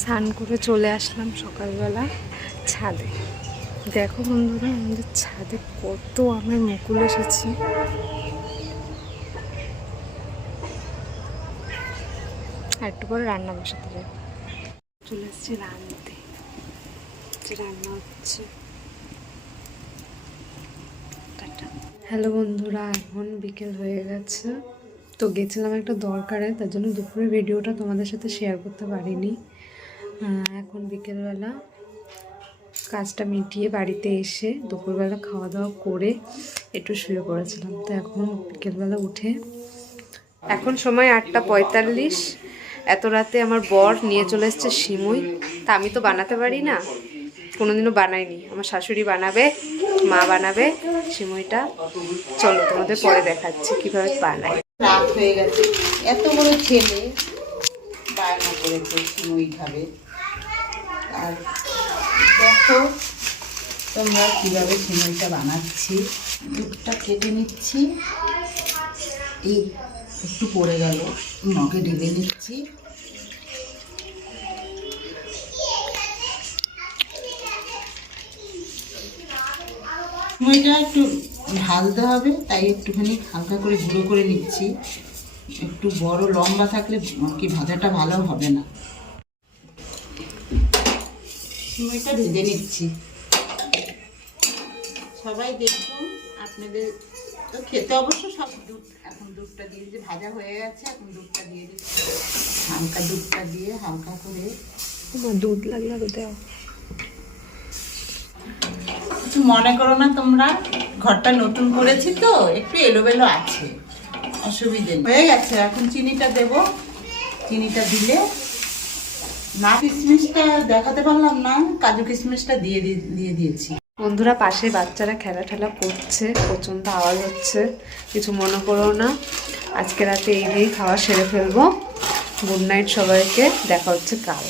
স্নান করে চলে আসলাম সকালবেলা ছাদে। দেখো বন্ধুরা, আমাদের ছাদে কত আমের মুকুল এসেছে। একটু পরে রান্না বসাতে যাব। চলে এসেছি রান্নাতে। রান্না হচ্ছে। হ্যালো বন্ধুরা, এখন বিকেল হয়ে গেছে। তো গেছিলাম একটা দরকারে, তার জন্য দুপুরে ভিডিওটা তোমাদের সাথে শেয়ার করতে পারিনি। এখন বিকেলবেলা কাজটা মিটিয়ে বাড়িতে এসে দুপুরবেলা খাওয়া দাওয়া করে একটু শুয়ে পড়েছিলাম। তো এখন বিকেলবেলা উঠে এখন সময় আটটা পঁয়তাল্লিশ। এত রাতে আমার বর নিয়ে চলে এসছে সিমুই। তা আমি তো বানাতে পারি না। কোনোদিনও বানাইনি। আমার শাশুড়ি বানাবে, মা বানাবে সিমুইটা। চলো তোমাদের পরে দেখাচ্ছি কীভাবে বানাই। রাত হয়ে গেছে। এত বড় ছেলে। বায়না করেছে, সিমুই খাবে। আর দেখো তোমরা কীভাবে সিমুইটা বানাচ্ছি। দুধটা কেটে নিচ্ছি। এই একটু পড়ে গেল মগে ঢেলে নিচ্ছি। সিমুইটা একটু ঢালতে হবে, তাই একটুখানি হালকা করে গুঁড়ো করে নিচ্ছি। একটু বড় লম্বা থাকলে কি ভাজাটা ভালো হবে না। সিমইটা ভেজে নিচ্ছি। সবাই দেখুন আপনাদের তো খেতে অবশ্য সব দুধ এখন দুধটা দিয়ে যে ভাজা হয়ে গেছে এখন দুধটা দিয়ে দিচ্ছি। হালকা দুধটা দিয়ে হালকা করে। দুধ লাগলে আরও কিছু মনে করো না তোমরা ঘরটা নতুন করেছি তো একটু এলোবেলো আছে অসুবিধে হয়ে গেছে এখন চিনিটা দেব। চিনিটা দিলে না কিশমিশটা দেখাতে পারলাম না, কাজু কিশমিশটা দিয়ে দিয়ে দিয়েছি। বন্ধুরা, পাশে বাচ্চারা খেলা ঠেলা করছে, প্রচণ্ড আওয়াজ হচ্ছে, কিছু মনে করো না। আজকে রাতে এই দিয়েই খাওয়া সেরে ফেলব। গুড নাইট সবাইকে, দেখা হচ্ছে কাল।